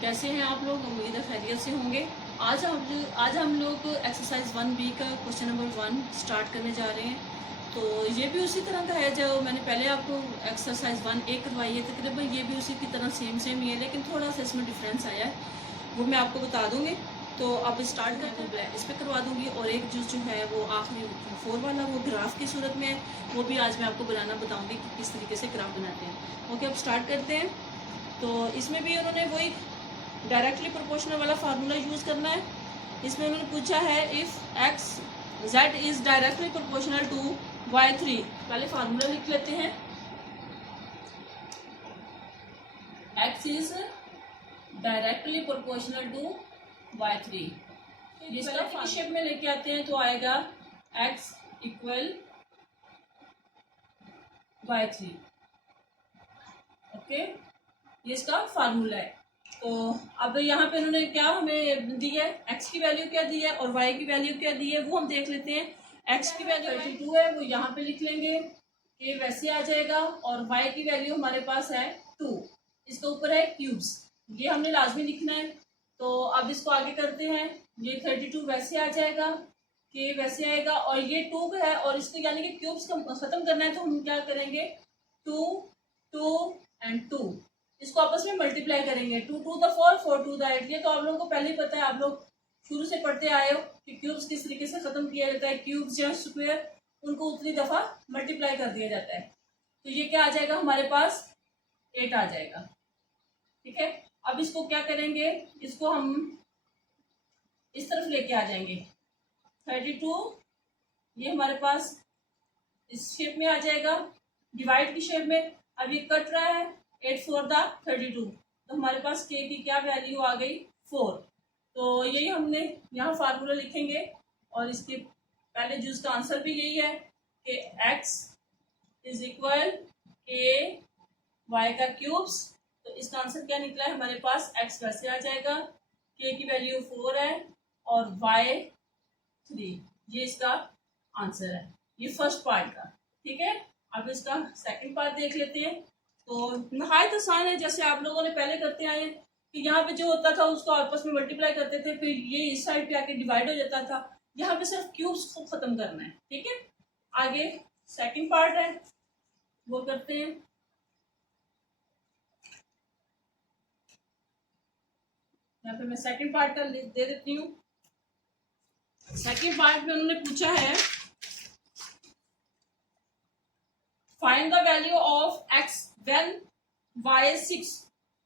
कैसे हैं आप लोग? उम्मीद है खैरियत से होंगे। आज हम लोग एक्सरसाइज 1B का क्वेश्चन नंबर 1 स्टार्ट करने जा रहे हैं। तो ये भी उसी तरह का है जो मैंने पहले आपको एक्सरसाइज 1A करवाई है। तकरीबन ये भी उसी की तरह सेम ही है, लेकिन थोड़ा सा इसमें डिफरेंस आया है, वो मैं आपको बता दूंगी। तो अब स्टार्ट करते हैं, इस पर करवा दूंगी। और एक जो है वो आखिरी 4 वाला वो ग्राफ की सूरत में है, वो भी आज मैं आपको बनाना बताऊंगी कि किस तरीके से ग्राफ बनाते हैं। ओके, अब स्टार्ट करते हैं। तो इसमें भी उन्होंने वही डायरेक्टली प्रोपोर्शनल वाला फार्मूला यूज़ करना है। इसमें उन्होंने पूछा है if x z is directly proportional to y3। पहले फार्मूला लिख लेते हैं। x is directly proportional to y3। इसका शेप में लेके आते हैं तो आएगा x इक्वल y3। ओके, ये इसका फार्मूला है। तो अब यहाँ पे उन्होंने क्या हमें दी है, x की वैल्यू क्या दी है और y की वैल्यू क्या दी है, वो हम देख लेते हैं। x की वैल्यू 32 है, वो यहाँ पे लिख लेंगे, ये वैसे आ जाएगा। और y की वैल्यू हमारे पास है 2, इसके ऊपर है क्यूब्स, ये हमने लाजमी लिखना है। तो अब इसको आगे करते हैं, ये 32 वैसे आ जाएगा, के वैसे आएगा, और ये 2 है और इसको यानी कि क्यूब्स खत्म करना है। तो हम क्या करेंगे, 2 2 एंड 2, इसको आपस में मल्टीप्लाई करेंगे। 2 टू द 4, 4 टू द 8। ये तो आप लोगों को पहले ही पता है, आप लोग शुरू से पढ़ते आए हो कि क्यूब्स किस तरीके से खत्म किया जाता है। क्यूब्स या स्क्वायर, उनको उतनी दफा मल्टीप्लाई कर दिया जाता है। तो ये क्या आ जाएगा हमारे पास, 8 आ जाएगा। ठीक है, अब इसको क्या करेंगे, इसको हम इस तरफ लेके आ जाएंगे। 32 ये हमारे पास इस शेप में आ जाएगा, डिवाइड की शेप में। अब ये कट रहा है, 8 4 द 32, तो हमारे पास k की क्या वैल्यू आ गई, 4। तो यही हमने यहाँ फार्मूला लिखेंगे, और इसके पहले जो इसका आंसर भी यही है कि x इज इक्वल के y का क्यूब्स। तो इसका आंसर क्या निकला है हमारे पास, x वैसे आ जाएगा, k की वैल्यू 4 है और y 3। ये इसका आंसर है, ये फर्स्ट पार्ट का। ठीक है, अब इसका सेकंड पार्ट देख लेते हैं। तो नहायत आसान है, जैसे आप लोगों ने पहले करते आए हैं कि यहाँ पे जो होता था उसको आपस में मल्टीप्लाई करते थे, फिर ये इस साइड पे आके डिवाइड हो जाता था। यहाँ पे सिर्फ क्यूब्स को खत्म करना है। ठीक है, आगे सेकंड पार्ट है, वो करते हैं। यहाँ पे मैं सेकंड पार्ट का दे देती हूँ। सेकंड पार्ट में उन्होंने पूछा है find the value of x when y 6,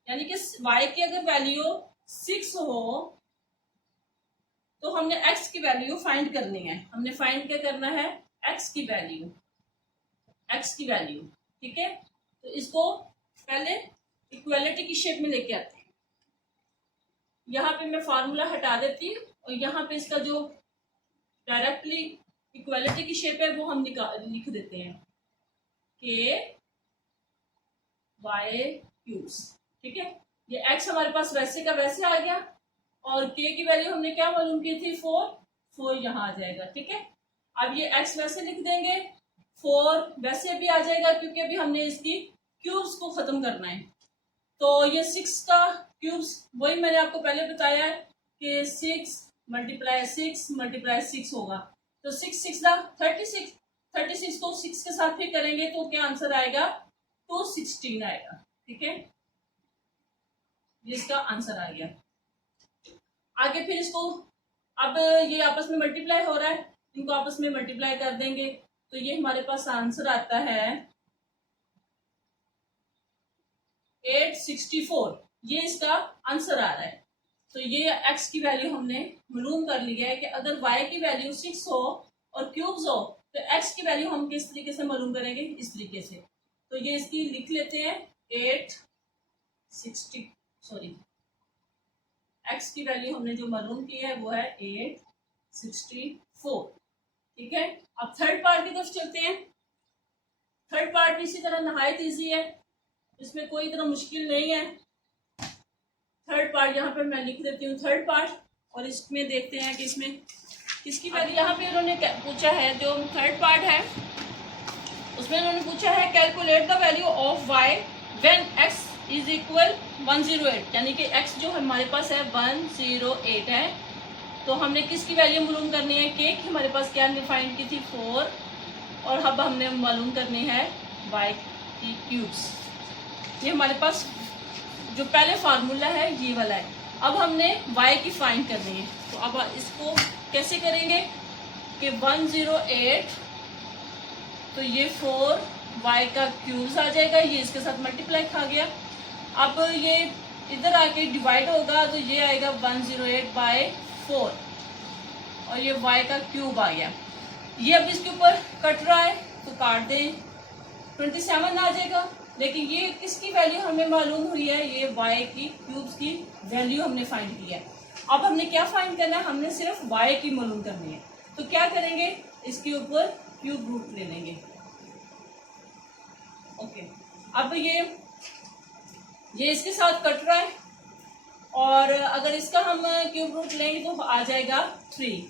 यानी कि y की अगर वैल्यू 6 हो तो हमने x की वैल्यू फाइंड करनी है। हमने फाइंड क्या करना है, x की वैल्यू। ठीक है, तो इसको पहले इक्वालिटी की शेप में लेके आते हैं। यहाँ पे मैं फार्मूला हटा देती हूँ, और यहाँ पे इसका जो डायरेक्टली इक्वालिटी की शेप है वो हम लिख देते हैं, के y क्यूब्स। ठीक है, ये x हमारे पास वैसे का वैसे आ गया, और k की वैल्यू हमने क्या मालूम की थी, 4 यहाँ आ जाएगा। ठीक है, अब ये x वैसे लिख देंगे, 4 वैसे भी आ जाएगा, क्योंकि अभी हमने इसकी क्यूब्स को खत्म करना है। तो ये 6 का क्यूब्स वही मैंने आपको पहले बताया है कि 6 मल्टीप्लाई 6 होगा। तो 6 6 36 को 6 के साथ फिर करेंगे तो क्या आंसर आएगा, 216 आएगा। ठीक है, इसका आंसर आ गया। आगे फिर इसको, अब ये आपस में मल्टीप्लाई हो रहा है, इनको आपस में मल्टीप्लाई कर देंगे, तो ये हमारे पास आंसर आता है 864। ये इसका आंसर आ रहा है। तो ये x की वैल्यू हमने मालूम कर लिया है कि अगर y की वैल्यू 6 हो और क्यूब्स हो तो x की वैल्यू हम किस तरीके से मालूम करेंगे, इस तरीके से। तो ये इसकी लिख लेते हैं, x की वैल्यू हमने जो मालूम की है वो है 864। ठीक है, अब थर्ड पार्ट की तरफ चलते हैं। थर्ड पार्ट भी इसी तरह नहायत ईजी है, इसमें कोई इतना मुश्किल नहीं है। थर्ड पार्ट यहाँ पे मैं लिख देती हूँ थर्ड पार्ट, और इसमें देखते हैं कि इसमें किसकी वैल्यू। यहाँ पे उन्होंने पूछा है, जो थर्ड पार्ट है उसमें उन्होंने पूछा है calculate the value of y when x is equal 108, यानी कि x जो हमारे पास है 108 है। तो हमने किसकी वैल्यू मालूम करनी है? के की हमारे पास क्या डिफाइंड की थी 4, और अब हमने मालूम करनी है y की क्यूब्स। ये हमारे पास जो पहले फार्मूला है ये वाला है। अब हमने y की फाइंड करनी है। तो अब इसको कैसे करेंगे कि 108, तो ये 4y का क्यूब्स आ जाएगा, ये इसके साथ मल्टीप्लाई खा गया। अब ये इधर आके डिवाइड होगा तो ये आएगा 108/4 और ये y का क्यूब आ गया। ये अब इसके ऊपर कट रहा है तो काट दें, 27 आ जाएगा। लेकिन ये किसकी वैल्यू हमें मालूम हुई है? ये y की क्यूब्स की वैल्यू हमने फाइंड की है। अब हमने क्या फाइंड करना है? हमने सिर्फ y की मालूम करनी है। तो क्या करेंगे, इसके ऊपर क्यूब रूट ले लेंगे। ओके, अब ये इसके साथ कट रहा है और अगर इसका हम क्यूब रूट लेंगे तो आ जाएगा 3।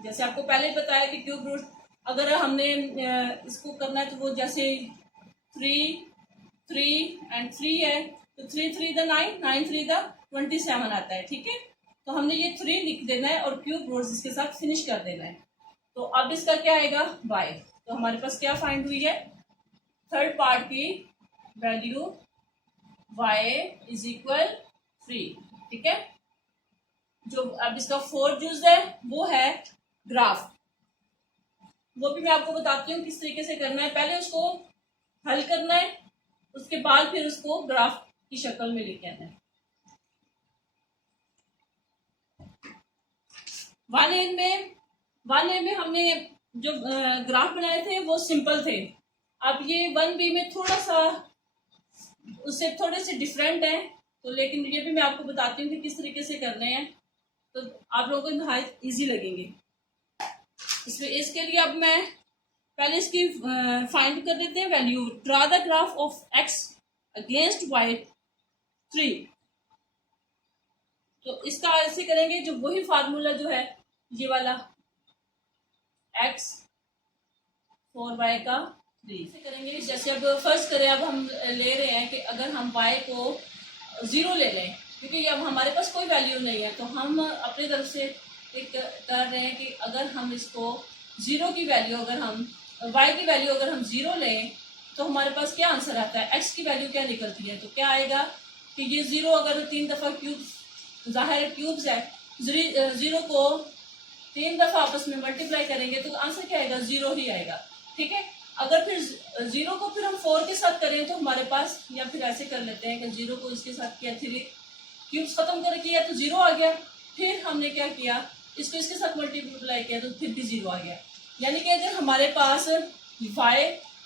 जैसे आपको पहले बताया कि क्यूब रूट अगर हमने इसको करना है तो वो जैसे 3 एंड 3 है तो 3 3 द 9, 9 3 द 27 आता है। ठीक है, तो हमने ये 3 लिख देना है और क्यूब रूट्स इसके साथ फिनिश कर देना है। तो अब इसका क्या आएगा? y। तो हमारे पास क्या फाइंड हुई है? थर्ड पार्ट की वैल्यू y इज इक्वल 3। ठीक है, जो अब इसका 4 यूज है वो है ग्राफ। वो भी मैं आपको बताती हूँ किस तरीके से करना है। पहले उसको हल करना है, उसके बाद फिर उसको ग्राफ की शक्ल में लेके आना है। 1A में हमने जो ग्राफ बनाए थे वो सिंपल थे। अब ये 1B में थोड़ा सा उससे थोड़े से डिफरेंट है, तो लेकिन ये भी मैं आपको बताती हूँ कि किस तरीके से करने हैं, तो आप लोगों को नहायत ईजी लगेंगे। इसके लिए अब मैं पहले इसकी फाइंड कर लेते हैं value. Draw the graph of x against y3। तो इसका ऐसे करेंगे, जो वही फार्मूला जो है ये वाला x 4y का 3 से करेंगे। जैसे अब फर्स्ट करें, अब हम ले रहे हैं कि अगर हम y को 0 ले लें, क्योंकि अब हमारे पास कोई वैल्यू नहीं है, तो हम अपनी तरफ से एक कर रहे हैं कि अगर हम इसको 0 की वैल्यू, अगर हम y की वैल्यू अगर हम 0 लें तो हमारे पास क्या आंसर आता है? x की वैल्यू क्या निकलती है? तो क्या आएगा कि ये 0 अगर 3 दफ़ा क्यूब, जाहिर क्यूब्स है, 0 को 3 दफ़ा आपस में मल्टीप्लाई करेंगे तो आंसर क्या आएगा? 0 ही आएगा। ठीक है, अगर फिर 0 को फिर हम 4 के साथ करें तो हमारे पास, या फिर ऐसे कर लेते हैं कि 0 को इसके साथ किया, 3 क्यूब्स खत्म कर किया तो 0 आ गया। फिर हमने क्या किया, इसको इसके साथ मल्टीप्लाई किया तो फिर भी 0 आ गया। यानी कि अगर हमारे पास y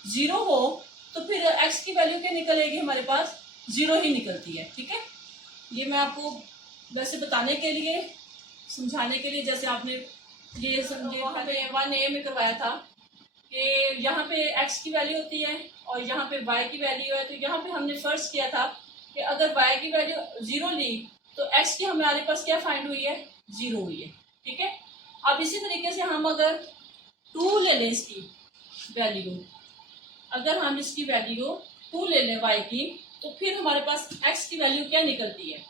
0 हो तो फिर x की वैल्यू क्या निकलेगी? हमारे पास 0 ही निकलती है। ठीक है, ये मैं आपको वैसे बताने के लिए, समझाने के लिए, जैसे आपने ये समझे हमें 1A में करवाया था कि यहाँ पे x की वैल्यू होती है और यहाँ पे y की वैल्यू है। तो यहाँ पे हमने फर्स्ट किया था कि अगर y की वैल्यू 0 ली तो x की हमारे पास क्या फाइंड हुई है? 0 हुई है। ठीक है, अब इसी तरीके से हम अगर 2 ले लें इसकी वैल्यू, अगर हम इसकी वैल्यू 2 ले लें y की, तो फिर हमारे पास x की वैल्यू क्या निकलती है?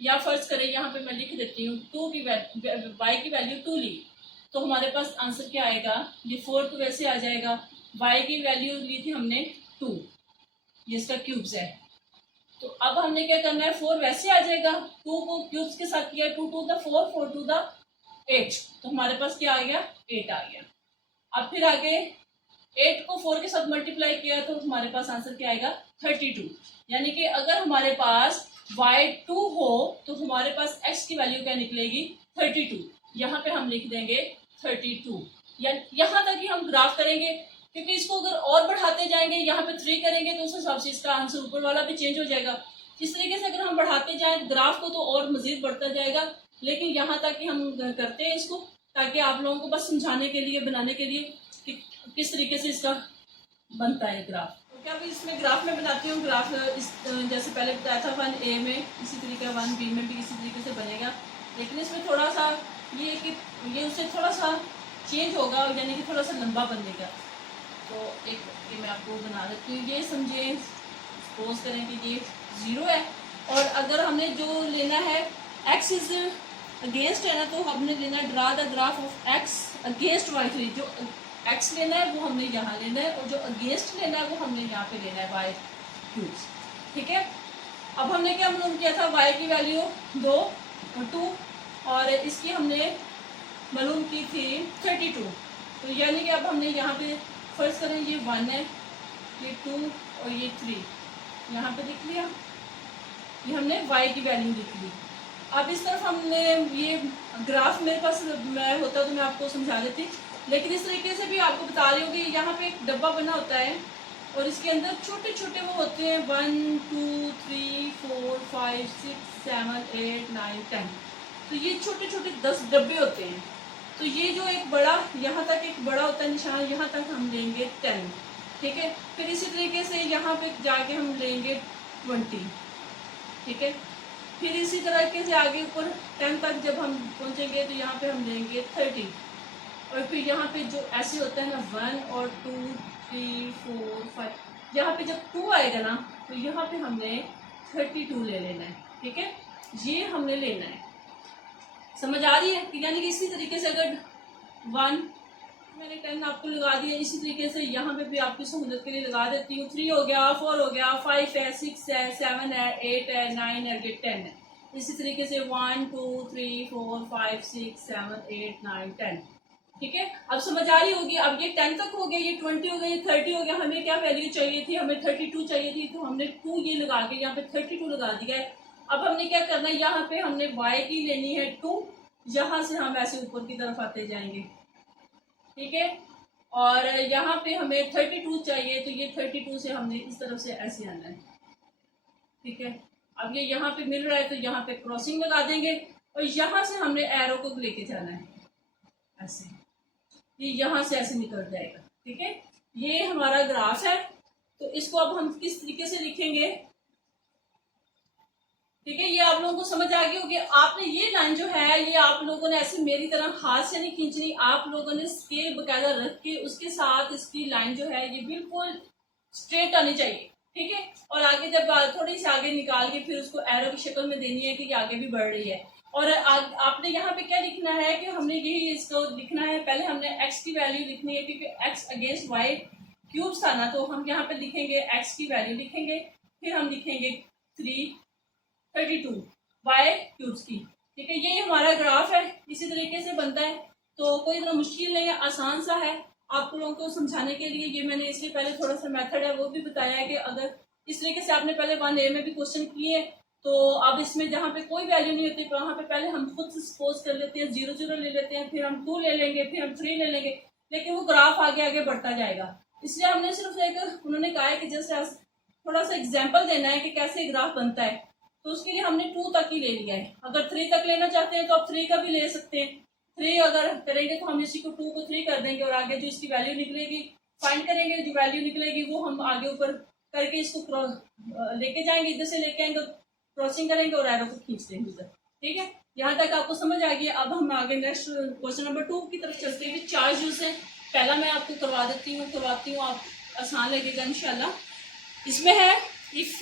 या फर्ज करें, यहाँ पे मैं लिख देती हूँ 2 की y की वैल्यू 2 ली तो हमारे पास आंसर क्या आएगा? ये 4 तो वैसे आ जाएगा, y की वैल्यू ली थी हमने 2, ये इसका क्यूब्स है। तो अब हमने क्या करना है? 4 वैसे आ जाएगा, 2 को क्यूब्स के साथ किया, 2 2 द 4, 4 2 द 8, तो हमारे पास क्या आ गया? 8 आ गया। अब फिर आगे 8 को 4 के साथ मल्टीप्लाई किया तो हमारे पास आंसर क्या आएगा? 32। यानी कि अगर हमारे पास y2 हो तो हमारे पास x की वैल्यू क्या निकलेगी? 32। यहाँ पे हम लिख देंगे 32। यहाँ तक ही हम ग्राफ करेंगे, क्योंकि इसको अगर और बढ़ाते जाएंगे, यहाँ पे 3 करेंगे तो उस हिसाब से इसका आंसर ऊपर वाला भी चेंज हो जाएगा। इस तरीके से अगर हम बढ़ाते जाएं ग्राफ को तो और मजीद बढ़ता जाएगा, लेकिन यहाँ तक ही हम करते हैं इसको, ताकि आप लोगों को बस समझाने के लिए, बनाने के लिए कि किस तरीके से इसका बनता है ग्राफ। तो क्या भी इसमें ग्राफ में बनाती हूँ। ग्राफ इस जैसे पहले बताया था 1A में, इसी तरीके 1B में भी इसी तरीके से बनेगा, लेकिन इसमें थोड़ा सा ये कि ये उससे थोड़ा सा चेंज होगा, यानी कि थोड़ा सा लंबा बनेगा। तो एक ये मैं आपको बना देती हूँ, ये समझे इसको सपोज करें कि ये 0 है, और अगर हमने जो लेना है x इज अगेंस्ट है ना, तो हमने लेना draw the graph of x against y3। जो x लेना है वो हमने यहाँ लेना है, और जो अगेंस्ट लेना है वो हमने यहाँ पे लेना है y3। ठीक है, अब हमने क्या मालूम किया था, y की वैल्यू 2 और 2, और इसकी हमने मालूम की थी 32। तो यानी कि अब हमने यहाँ पे फर्ज करें ये 1 है, ये 2 और ये 3 यहाँ पे लिख लिया, ये हमने y की वैल्यू लिख ली। अब इस तरफ हमने ये ग्राफ मेरे पास मैं होता तो मैं आपको समझा देती, लेकिन इस तरीके से भी आपको बता रही हूँ कि यहाँ पे एक डब्बा बना होता है और इसके अंदर छोटे छोटे वो होते हैं 1 2 3 4 5 6 7 8 9 10। तो ये छोटे छोटे 10 डब्बे होते हैं। तो ये जो एक बड़ा यहाँ तक एक बड़ा होता है निशान, यहाँ तक हम लेंगे 10। ठीक है, फिर इसी तरीके से यहाँ पे जाके हम लेंगे 20। ठीक है, फिर इसी तरीके से आगे ऊपर 10 तक जब हम पहुँचेंगे तो यहाँ पे हम लेंगे 30। और फिर यहाँ पे जो ऐसे होता है ना 1 और 2 3 4 5, यहाँ पे जब 2 आएगा ना तो यहाँ पे हमने 32 ले लेना है। ठीक है, ये हमने लेना है। समझ आ रही है? यानी कि इसी तरीके से अगर 1 मैंने 10 आपको लगा दिया, इसी तरीके से यहाँ पे भी आपकी सहूलत के लिए लगा देती हूँ। 3 हो गया, 4 हो गया, 5 है, 6 है, 7 है, 8 है, 9 है, 10 है। इसी तरीके से 1 2 3 4 5 6 7 8 9 10। ठीक है, अब समझ आ रही होगी। अब ये 10 तक हो गया, ये 20 हो गया, ये 30 हो गया। हमें क्या वैल्यू चाहिए थी, हमें 32 चाहिए थी, तो हमने 2 ये लगा के यहाँ पे 32 लगा दिया है। अब हमने क्या करना है, यहाँ पे हमने y की लेनी है 2, यहाँ से हम ऐसे ऊपर की तरफ आते जाएंगे। ठीक है, और यहाँ पे हमें 32 चाहिए, तो ये 32 से हमने इस तरफ से ऐसे आना है। ठीक है, अब ये यहाँ पे मिल रहा है तो यहाँ पे क्रॉसिंग लगा देंगे, और यहाँ से हमने एरो को लेके जाना है ऐसे, ये यहाँ से ऐसे निकल जाएगा। ठीक है, ये हमारा ग्राफ है। तो इसको अब हम किस तरीके से लिखेंगे, ठीक है, ये आप लोगों को समझ आ गई होगी। आपने ये लाइन जो है ये आप लोगों ने ऐसे मेरी तरह हाथ से नहीं खींचनी, आप लोगों ने स्केल बकायदा रख के उसके साथ इसकी लाइन जो है ये बिल्कुल स्ट्रेट आनी चाहिए। ठीक है, और आगे जब थोड़ी सी आगे निकाल के फिर उसको एरो की शक्ल में देनी है कि ये आगे भी बढ़ रही है। और आपने यहाँ पे क्या लिखना है कि हमने यही इसको लिखना है, पहले हमने x की वैल्यू लिखनी है क्योंकि x अगेंस्ट y क्यूब्स था ना, तो हम यहाँ पे लिखेंगे x की वैल्यू लिखेंगे, फिर हम लिखेंगे 32 y क्यूब्स की। ठीक है, ये हमारा ग्राफ है, इसी तरीके से बनता है। तो कोई इतना मुश्किल नहीं है, आसान सा है। आप लोगों को समझाने के लिए ये मैंने इसलिए पहले थोड़ा सा मेथड है वो भी बताया है कि अगर इस तरीके से आपने पहले 1A में भी क्वेश्चन किए, तो अब इसमें जहाँ पे कोई वैल्यू नहीं होती वहाँ पे पहले हम खुद से सपोज कर लेते हैं, 0 0 ले लेते हैं, फिर हम 2 ले लेंगे, फिर हम 3 ले लेंगे, लेकिन वो ग्राफ आगे आगे बढ़ता जाएगा। इसलिए हमने सिर्फ एक उन्होंने कहा है कि जैसे थोड़ा सा एग्जाम्पल देना है कि कैसे ग्राफ बनता है, तो उसके लिए हमने 2 तक ही ले लिया है। अगर 3 तक लेना चाहते हैं तो आप 3 का भी ले सकते हैं। 3 अगर करेंगे तो हम इसी को 2 को 3 कर देंगे, और आगे जो इसकी वैल्यू निकलेगी फाइंड करेंगे, जो वैल्यू निकलेगी वो हम आगे ऊपर करके इसको लेके जाएंगे, इधर से लेके आएंगे, क्रॉसिंग करेंगे और एरो को खींच देंगे इधर। ठीक है, यहाँ तक आपको समझ आ गया। अब हम आगे नेक्स्ट क्वेश्चन नंबर 2 की तरफ चलते हैं। 4 यूज है, पहला मैं आपको करवाती हूँ, आप आसान लगेगा इंशाल्लाह। इसमें है if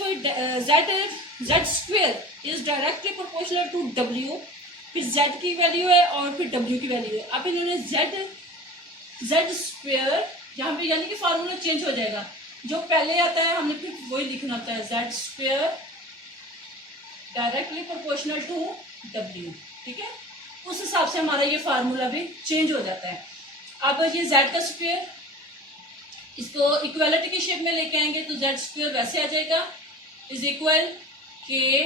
z square is directly proportional to w, फिर z की वैल्यू है और फिर w की वैल्यू है। अब इन्होंने z स्क्वेयर यहाँ पे यानी कि फार्मूला चेंज हो जाएगा, जो पहले आता है हमने फिर वही लिखना होता है, z square directly proportional to w। ठीक है, उस हिसाब से हमारा ये फार्मूला भी चेंज हो जाता है। अब ये z का स्क्वेयर इसको इक्वालिटी की शेप में लेके आएंगे तो z स्क्वेयर वैसे आ जाएगा इज इक्वल के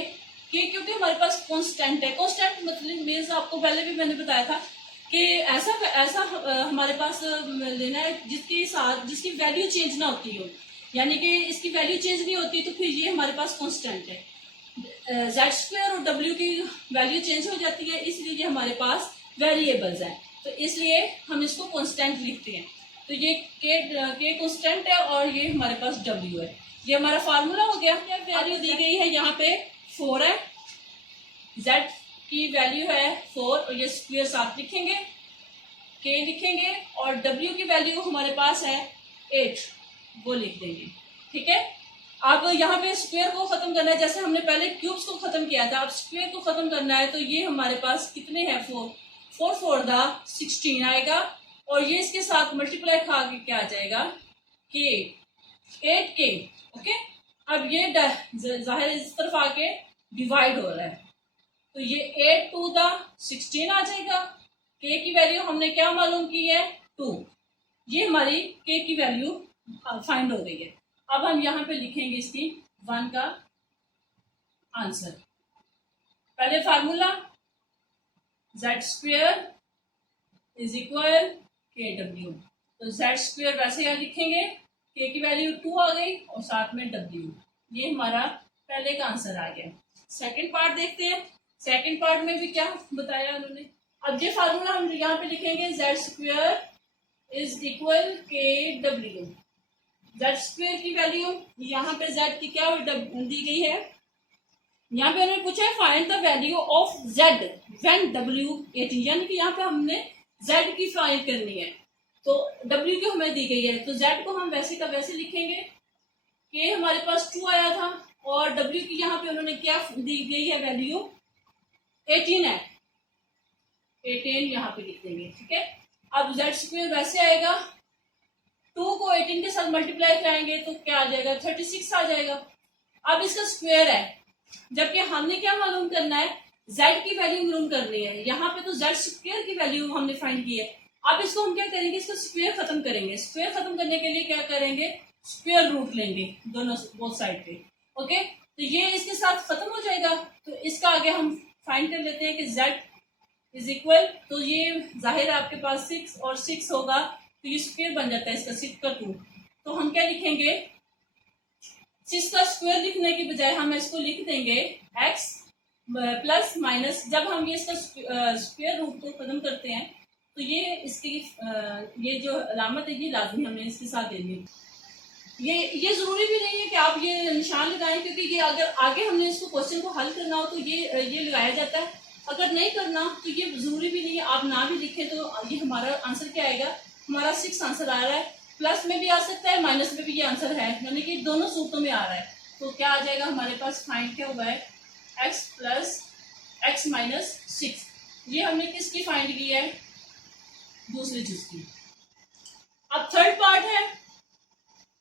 क्योंकि हमारे पास कांस्टेंट है। कांस्टेंट मतलब मीन्स आपको पहले भी मैंने बताया था कि ऐसा हमारे पास लेना है जिसकी वैल्यू चेंज ना होती हो, यानी कि इसकी वैल्यू चेंज नहीं होती तो फिर ये हमारे पास कांस्टेंट है। z स्क्वेयर और w की वैल्यू चेंज हो जाती है, इसलिए ये हमारे पास वेरिएबल्स हैं, तो इसलिए हम इसको कांस्टेंट लिखते हैं। तो ये के कांस्टेंट है और ये हमारे पास w है। ये हमारा फार्मूला हो गया। क्या वैल्यू दी गई है, यहाँ पे 4 है, z की वैल्यू है 4 और ये स्क्वेयर साथ लिखेंगे, k लिखेंगे और w की वैल्यू हमारे पास है 8, वो लिख देंगे। ठीक है, अब यहाँ पे स्क्वायर को खत्म करना है, जैसे हमने पहले क्यूब्स को खत्म किया था, अब स्क्वायर को खत्म करना है। तो ये हमारे पास कितने हैं, 4 4 दा 16 आएगा, और ये इसके साथ मल्टीप्लाई खा के क्या आ जाएगा, के 8k। ओके, अब ये जाहिर इस तरफ आके डिवाइड हो रहा है, तो ये 8 2 दा 16 आ जाएगा। के की वैल्यू हमने क्या मालूम की है, 2। ये हमारी के की वैल्यू फाइंड हो गई है। अब हम यहाँ पे लिखेंगे इसकी 1 का आंसर। पहले formula z square is equal के डब्ल्यू, तो z स्क्वेयर वैसे यहाँ लिखेंगे, के की वैल्यू 2 आ गई और साथ में w, ये हमारा पहले का आंसर आ गया। सेकंड पार्ट देखते हैं, सेकंड पार्ट में भी क्या बताया उन्होंने। अब ये फार्मूला हम यहाँ पे लिखेंगे, z स्क्वेयर इज इक्वल के डब्ल्यू। z स्क्वेयर की वैल्यू यहाँ पे z की क्या दी गई है, यहाँ पे उन्होंने पूछा है find the value of z when w 18, यानी कि यहाँ पे हमने z की फाइंड करनी है, तो w की हमें दी गई है, तो z को हम वैसे का वैसे लिखेंगे कि हमारे पास 2 आया था, और w की यहाँ पे उन्होंने क्या दी गई है वैल्यू, 18 है, 18 यहाँ पे लिख देंगे। ठीक है, अब z स्क्वेयर वैसे आएगा, 2 को 18 के साथ मल्टीप्लाई कराएंगे तो क्या आ जाएगा, 36 आ जाएगा। अब इसका स्क्वायर है, जबकि हमने क्या मालूम करना है, z की वैल्यू मालूम करनी है। यहाँ पे तो z स्क्वायर की वैल्यू हमने फाइंड की है। अब इसको हम क्या करेंगे, इसका स्क्वायर खत्म करेंगे। स्क्वायर खत्म करने के लिए क्या करेंगे, स्क्वायर रूट लेंगे दोनों बोथ साइड पे। ओके, तो ये इसके साथ खत्म हो जाएगा, तो इसका आगे हम फाइंड कर लेते हैं कि z इज इक्वल, तो ये जाहिर है आपके पास 6 और 6 होगा, तो ये स्क्वायर बन जाता है इसका 6 का 2। तो हम क्या लिखेंगे, 6 का स्क्वायर लिखने के बजाय हम इसको लिख देंगे x प्लस माइनस, जब हम ये इसका स्क्वायर रूट को खत्म करते हैं तो ये इसकी ये जो अलामत है ये लाजमी हमें इसके साथ देनी है। ये जरूरी भी नहीं है कि आप ये निशान लगाएं, क्योंकि ये अगर आगे हमने इसको क्वेश्चन को हल करना हो तो ये लगाया जाता है, अगर नहीं करना तो ये जरूरी भी नहीं है, आप ना भी लिखें तो ये हमारा आंसर क्या आएगा, हमारा 6 आंसर आ रहा है, प्लस में भी आ सकता है माइनस में भी ये आंसर है, यानी कि दोनों सूत्रों में आ रहा है। तो क्या आ जाएगा हमारे पास, फाइंड क्या हुआ है, x प्लस x माइनस 6। ये हमने किसकी फाइंड की है, दूसरी चीज की। अब थर्ड पार्ट है,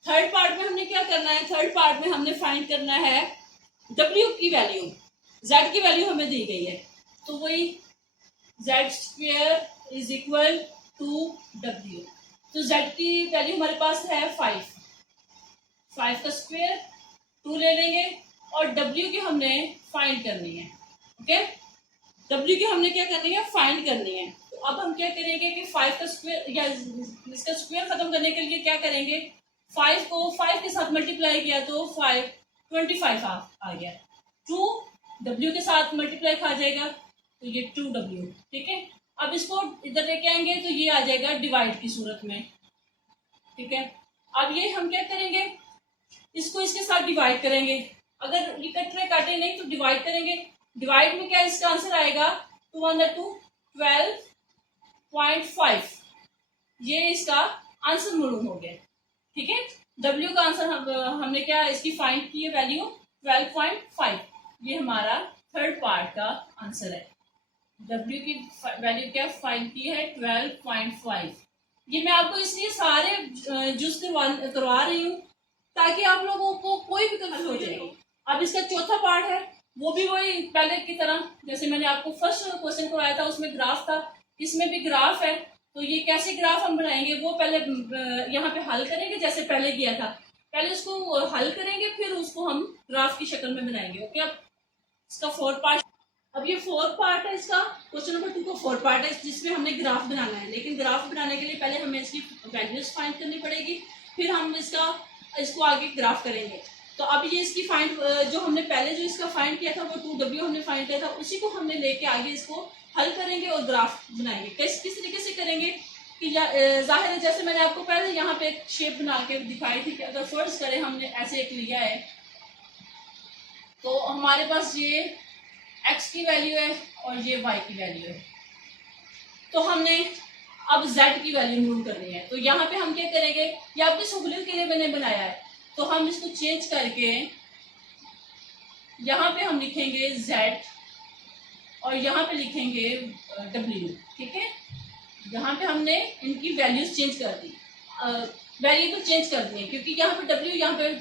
थर्ड पार्ट में हमने क्या करना है, थर्ड पार्ट में हमने फाइंड करना है w की वैल्यू, z की वैल्यू हमें दी गई है, तो वही z square is equal to w। तो z की वैल्यू हमारे पास है 5 का स्क्वेयर 2 ले लेंगे, और w की हमने फाइंड करनी है। ओके, w की हमने क्या करनी है, फाइंड करनी है। तो अब हम क्या करेंगे कि 5 का स्क्वेयर या इसका स्क्वेयर खत्म करने के लिए क्या करेंगे, 5 को 5 के साथ मल्टीप्लाई किया तो 5 25 आ गया, 2 w के साथ मल्टीप्लाई खा जाएगा तो ये 2w। ठीक है, अब इसको इधर लेके आएंगे तो ये आ जाएगा डिवाइड की सूरत में। ठीक है, अब ये हम क्या करेंगे, इसको इसके साथ डिवाइड करेंगे, अगर ये कट रहे काटे नहीं तो डिवाइड करेंगे। डिवाइड में क्या इसका आंसर आएगा, 2 1 2 12.5, ये इसका आंसर मालूम हो गया। ठीक है, w का आंसर हमने क्या इसकी फाइंड की है वैल्यू 12.5, ये हमारा थर्ड पार्ट का आंसर है। w की वैल्यू क्या फाइंड की है 12.5। ये मैं आपको इसलिए सारे जुज करवा रही हूँ ताकि आप लोगों को कोई भी कंफ्यूजन हो जाए। अब इसका चौथा पार्ट है, वो भी वही पहले की तरह, जैसे मैंने आपको फर्स्ट क्वेश्चन करवाया था उसमें ग्राफ था, इसमें भी ग्राफ है। तो ये कैसे ग्राफ हम बनाएंगे वो पहले यहाँ पे हल करेंगे, जैसे पहले किया था, पहले उसको हल करेंगे फिर उसको हम ग्राफ की शक्ल में बनाएंगे। ओके, अब इसका फोर्थ पार्ट, अब ये फोर्थ पार्ट है इसका, क्वेश्चन नंबर 2 का फोर्थ पार्ट है जिसमें हमने ग्राफ बनाना है। लेकिन ग्राफ बनाने के लिए पहले हमें इसकी वैल्यूज फाइंड करनी पड़ेगी, फिर हम इसको आगे ग्राफ करेंगे। तो अब ये इसकी फाइंड जो हमने पहले जो इसका फाइंड किया था वो 2w हमने फाइंड किया था, उसी को हमने लेके आगे इसको हल करेंगे और ग्राफ बनाएंगे। किस तरीके से करेंगे कि जाहिर है जैसे मैंने आपको पहले यहाँ पे एक शेप बना के दिखाई थी कि अगर फर्ज करें हमने ऐसे एक लिया है तो हमारे पास ये x की वैल्यू है और ये y की वैल्यू है, तो हमने अब z की वैल्यू मालूम करनी है। तो यहाँ पे हम क्या करेंगे, ये आपकी सहूलियत के लिए मैंने बनाया है, तो हम इसको चेंज करके यहाँ पे हम लिखेंगे Z और यहाँ पे लिखेंगे W। ठीक है, यहाँ पे हमने इनकी वैल्यूज चेंज कर दी, वैल्यू को चेंज कर दिए, क्योंकि यहाँ पे W यहाँ पे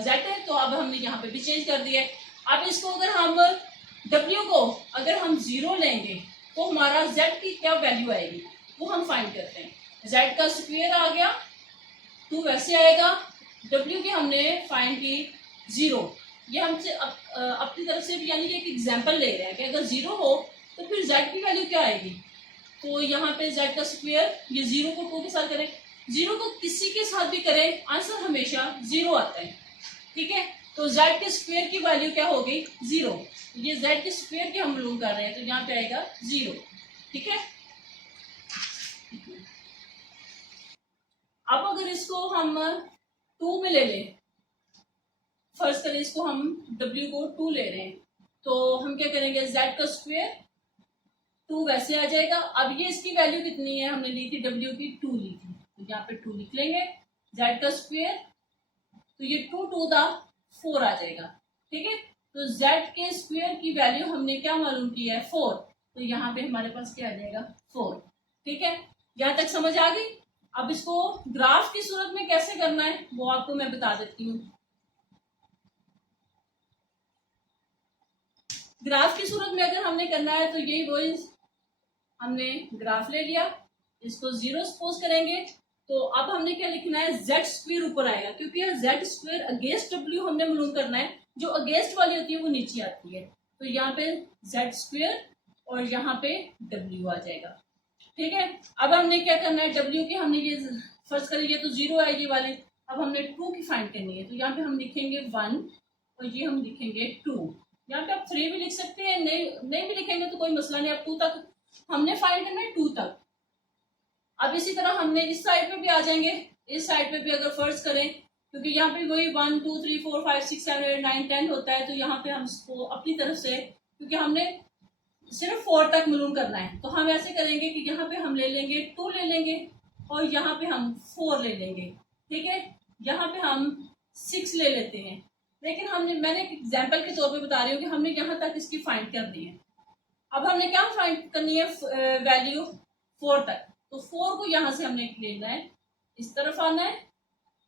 Z है, तो अब हमने यहाँ पे भी चेंज कर दिया है। अब इसको अगर हम W को अगर हम 0 लेंगे तो हमारा Z की क्या वैल्यू आएगी वो हम फाइंड करते हैं। Z का स्क्वायर आ गया 2 वैसे आएगा, W की हमने फाइंड की 0। ये हमसे अपनी तरफ से यानी कि एक एग्जांपल ले रहे हैं कि अगर 0 हो तो फिर Z की वैल्यू क्या आएगी। तो यहाँ पे Z का स्क्वायर, ये 0 को 2 के साथ करें, 0 को किसी के साथ भी करें आंसर हमेशा 0 आता है। ठीक है, तो Z के स्क्वायर की वैल्यू क्या हो गई 0। ये Z के स्क्वायर की हम लोग कर रहे हैं तो यहाँ पे आएगा 0। ठीक है, अब अगर इसको हम 2 में ले लें, फर्स्ट करें इसको हम W को 2 ले रहे हैं, तो हम क्या करेंगे Z का स्क्वायर 2 वैसे आ जाएगा। अब ये इसकी वैल्यू कितनी है, हमने ली थी W की 2 ली थी, तो यहाँ पे 2 लिख लेंगे। Z का स्क्वायर, तो ये 2 2 दा 4 आ जाएगा। ठीक है, तो Z के स्क्वायर की वैल्यू हमने क्या मालूम की है 4, तो यहाँ पे हमारे पास क्या आ जाएगा 4। ठीक है, यहाँ तक समझ आ गई। अब इसको ग्राफ की सूरत में कैसे करना है वो आपको मैं बता देती हूँ। ग्राफ की सूरत में अगर हमने करना है तो यही वो हमने ग्राफ ले लिया, इसको 0 सपोज करेंगे, तो अब हमने क्या लिखना है Z स्क्वायर ऊपर आएगा, क्योंकि Z स्क्वायर अगेंस्ट W हमने मालूम करना है, जो अगेंस्ट वाली होती है वो नीचे आती है, तो यहाँ पे Z स्क्वायर और यहाँ पे W आ जाएगा। ठीक है, अब हमने क्या करना है W की हमने ये फर्स्ट कर ये तो 0 है ये वाले, अब हमने 2 की फाइंड करनी है, तो यहाँ पे हम लिखेंगे 1 और ये हम लिखेंगे 2। यहाँ पे आप 3 भी लिख सकते हैं, नहीं भी लिखेंगे तो कोई मसला नहीं। अब 2 तक हमने फाइंड करना है, 2 तक। अब इसी तरह हमने इस साइड पे भी आ जाएंगे, इस साइड पे भी अगर फर्ज करें, क्योंकि यहाँ पे वही 1 2 3 4 5 6 7 8 9 10 होता है, तो यहाँ पे हम इसको अपनी तरफ से, क्योंकि हमने सिर्फ 4 तक मालूम करना है, तो हम ऐसे करेंगे कि यहाँ पे हम ले लेंगे 2 ले लेंगे और यहाँ पे हम 4 ले लेंगे। ठीक है, यहाँ पे हम 6 ले लेते हैं, लेकिन मैंने एक एग्जाम्पल के तौर पे बता रही हूँ कि हमने यहाँ तक इसकी फाइंड करनी है। अब हमने क्या फाइंड करनी है वैल्यू 4 तक, तो 4 को यहाँ से हमने लेना है, इस तरफ आना है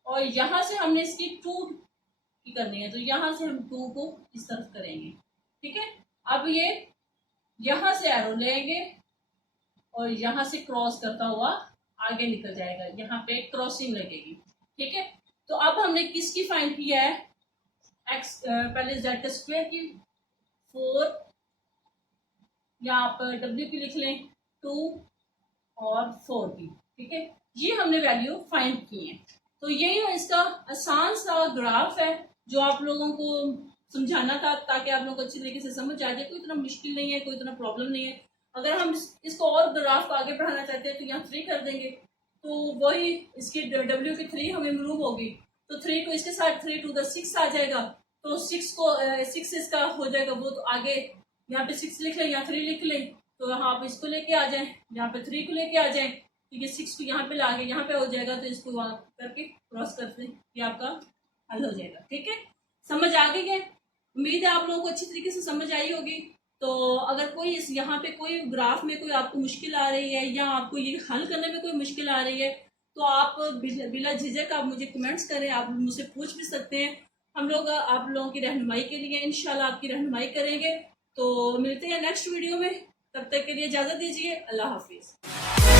और यहाँ से हमने इसकी 2 की करनी है, तो यहाँ से हम 2 को इस तरफ करेंगे। ठीक है, अब ये यहाँ से एरो लेंगे और यहाँ से क्रॉस करता हुआ आगे निकल जाएगा, यहाँ पे क्रॉसिंग लगेगी। ठीक है, तो अब हमने किसकी फाइंड किया है एक्स, पहले Z का स्क्वायर की 4, यहाँ पर W की लिख लें 2 और 4 की। ठीक है, ये हमने वैल्यू फाइंड की है। तो यही इसका आसान सा ग्राफ है जो आप लोगों को समझाना था, ताकि आप लोगों को अच्छी तरीके से समझ आ जाए। कोई इतना मुश्किल नहीं है, कोई इतना प्रॉब्लम नहीं है। अगर हम इसको और ग्राफ को आगे बढ़ाना चाहते हैं तो यहाँ 3 कर देंगे, तो वही इसकी W की 3 हमें मालूम होगी, तो 3 को इसके साथ 3 टू द 6 आ जाएगा, तो 6 इसका हो जाएगा वो, तो आगे यहाँ पे 6 लिख लें, यहाँ 3 लिख लें, तो यहाँ आप इसको लेके आ जाएं, यहाँ पे 3 को लेके आ जाएं, ठीक है, 6 को यहाँ पे ला के यहाँ पे हो जाएगा, तो इसको वहाँ करके क्रॉस कर दें, ये आपका हल हो जाएगा। ठीक है, समझ आ गई है? उम्मीद है आप लोगों को अच्छी तरीके से समझ आई होगी। तो अगर कोई यहाँ पे कोई ग्राफ में कोई आपको मुश्किल आ रही है या आपको ये हल करने में कोई मुश्किल आ रही है, तो आप बिला झिझक आप मुझे कमेंट्स करें, आप मुझसे पूछ भी सकते हैं। हम लोग आप लोगों की रहनुमाई के लिए इंशाल्लाह आपकी रहनुमाई करेंगे। तो मिलते हैं नेक्स्ट वीडियो में, तब तक के लिए इजाज़त दीजिए। अल्लाह हाफिज़।